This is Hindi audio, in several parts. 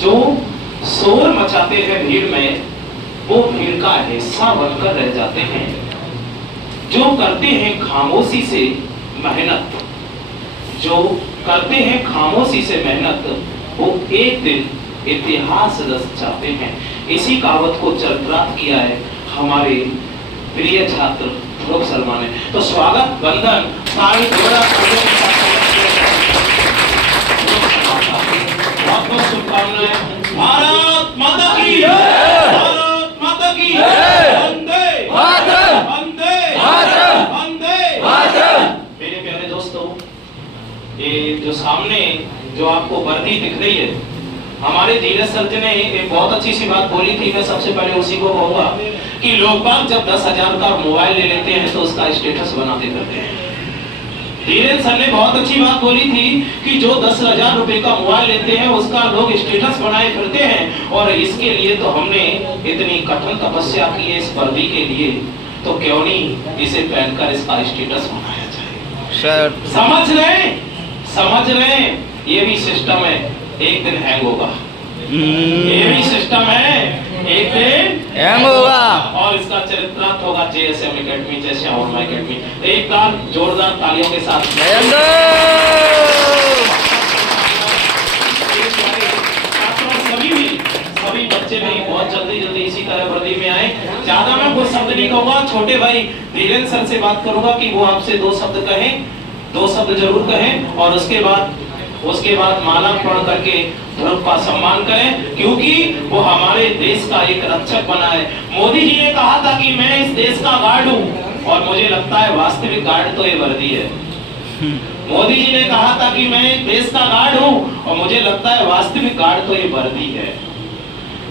जो शोर मचाते हैं भीड़ में, वो भीड़ का हिस्सा बनकर रह जाते हैं। जो करते हैं खामोशी से मेहनत, जो करते हैं खामोशी से मेहनत, वो एक दिन इतिहास रच जाते हैं। इसी कहावत को चरितार्थ किया है हमारे प्रिय छात्र ध्रुव शर्मा ने। तो स्वागत बंधन सारे बहुत शुभकामनाएं। भारत माता की, भारत माता की, वंदे मातरम, वंदे मातरम, वंदे मातरम। मेरे प्यारे दोस्तों, ये जो सामने जो आपको वर्दी दिख रही है, हमारे धीरज सर जी ने एक बहुत अच्छी सी बात बोली थी। मैं सबसे पहले उसी को कहूंगा कि लोग बाग जब 10,000 का मोबाइल ले लेते हैं तो उसका स्टेटस बनाते करते हैं। धीरज सर ने बहुत अच्छी बात बोली थी कि जो 10,000 रुपए का मोबाइल लेते हैं उसका लोग स्टेटस बनाए फिरते हैं, और इसके लिए तो हमने इतनी कठिन तपस्या की है इस वर्दी के लिए, तो क्यों नहीं इसे पहनकर इसका स्टेटस बनाया जाए। समझ रहे ये भी सिस्टम है, एक दिन हैंग होगा। ये भी सिस्टम है, एक दिन हैंग होगा, और इसका चरितार्थ होगा JSM एकेडमी, जैसे श्याम एकेडमी। एक बार जोरदार तालियों के साथ सभी बच्चे भी बहुत जल्दी इसी तरह वर्दी में आए। ज्यादा मैं कुछ शब्द नहीं कहूंगा, छोटे भाई धीरेन्द्र सर से बात करूंगा कि वो आपसे 2 शब्द कहें, 2 शब्द जरूर कहें, और उसके बाद माला पढ़ करके ध्रुव का सम्मान करें, क्योंकि वो हमारे देश का एक रक्षक बना है। मोदी जी ने कहा था कि मैं इस देश का गार्ड हूँ, और मुझे लगता है वास्तविक गार्ड तो ये वर्दी है। मोदी जी ने कहा था कि मैं इस देश का गार्ड हूँ, और मुझे लगता है वास्तविक गार्ड तो ये वर्दी है,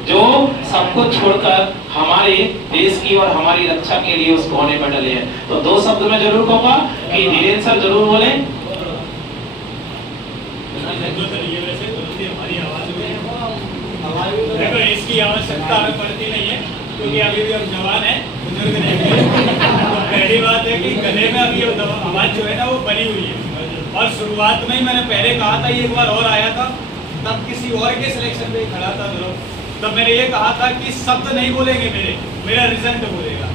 जो सब कुछ छोड़कर हमारे देश की और हमारी रक्षा के लिए उस कोने पर डले हैं। तो 2 शब्द मैं जरूर कहूंगा कि धीरेन्द्र सर जरूर बोले। देखो, इसकी आवश्यकता हमें पड़ती नहीं है, क्योंकि अभी भी हम जवान हैं, बुजुर्ग नहीं हैं। तो पहली बात है कि गले में अभी आवाज जो है ना वो बनी हुई है, और शुरुआत में ही मैंने पहले कहा था, ये एक बार और आया था, तब किसी और के सिलेक्शन पे खड़ा था ध्रुव, तब मैंने ये कहा था कि शब्द नहीं बोलेंगे मेरा रिजल्ट बोलेगा।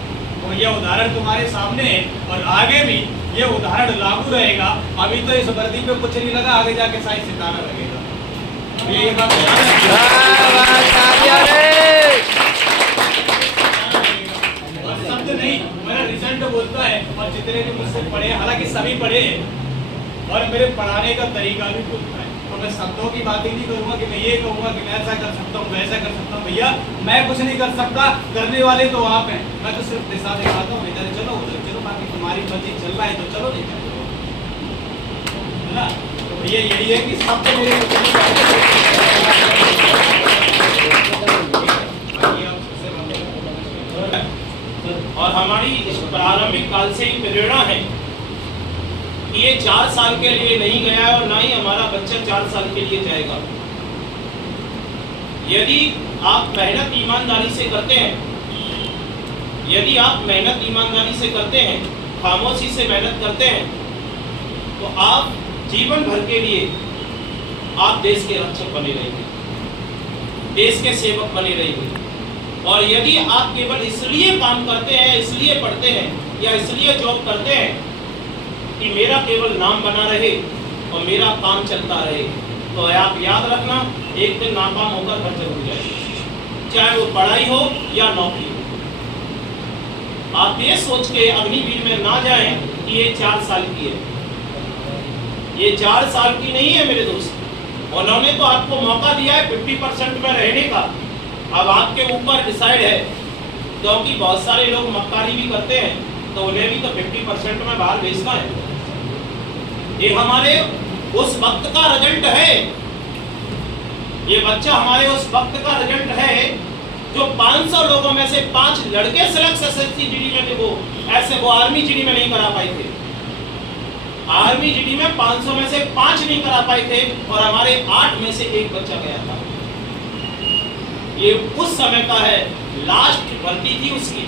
तो यह उदाहरण तुम्हारे सामने है, और आगे भी ये उदाहरण लागू रहेगा। अभी तो इस वर्दी पे कुछ नहीं लगा, आगे जाके शायद सितारा लगेगा। ये बात शब्द नहीं, मेरा रिजल्ट बोलता है। और जितने भी मुझसे पढ़े, हालांकि सभी पढ़े हैं, और मेरे पढ़ाने का तरीका भी बोलता है। तो मैं शब्दों की बात ही नहीं करूंगा कि मैं ये कहूंगा कि मैं ऐसा कर सकता हूँ, वैसा कर सकता हूँ। भैया मैं कुछ नहीं कर सकता, करने वाले तो आप हैं। मैं तो सिर्फ दिशा दिखाता हूँ, इधर चलो उधर चलो, बाकी तुम्हारी मर्जी चल रहा है तो चलो, नहीं है ना। तो भैया यही है कि शब्द मेरे और हमारी इस प्रारंभिक काल से ही प्रेरणा है कि ये 4 साल के लिए नहीं गया है, और ना ही हमारा बच्चा 4 साल के लिए जाएगा। यदि आप मेहनत ईमानदारी से करते हैं, यदि आप मेहनत ईमानदारी से करते हैं, खामोशी से मेहनत करते हैं, तो आप जीवन भर के लिए आप देश के रक्षक बने रहेंगे, देश के सेवक बने रहेंगे। और यदि आप केवल इसलिए काम करते हैं, इसलिए पढ़ते हैं, या इसलिए जॉब करते हैं कि मेरा केवल नाम बना रहे और मेरा काम चलता रहे, तो आप याद रखना एक दिन नाकाम होकर घर जरूर जाएंगे, चाहे वो पढ़ाई हो या नौकरी हो। आप ये सोच के अग्निवीर में ना जाएं कि ये 4 साल की है, ये 4 साल की नहीं है मेरे दोस्त। उन्होंने तो आपको मौका दिया है 50% में रहने का, अब आपके ऊपर डिसाइड है, क्योंकि बहुत सारे लोग मक्कारी भी करते हैं, तो उन्हें भी तो 50% में बाहर भेजना है। ये हमारे उस वक्त का रिजल्ट है, ये बच्चा हमारे उस वक्त का रिजल्ट है जो 500 लोगों में से 5 लड़के सिलेक्ट SSC GD में, वो आर्मी GD में नहीं करा पाए थे। आर्मी GD में 500 में से 5 नहीं करा पाए थे, और हमारे 8 में से 1 बच्चा गया था। ये उस समय का है, लास्ट भर्ती थी उसकी।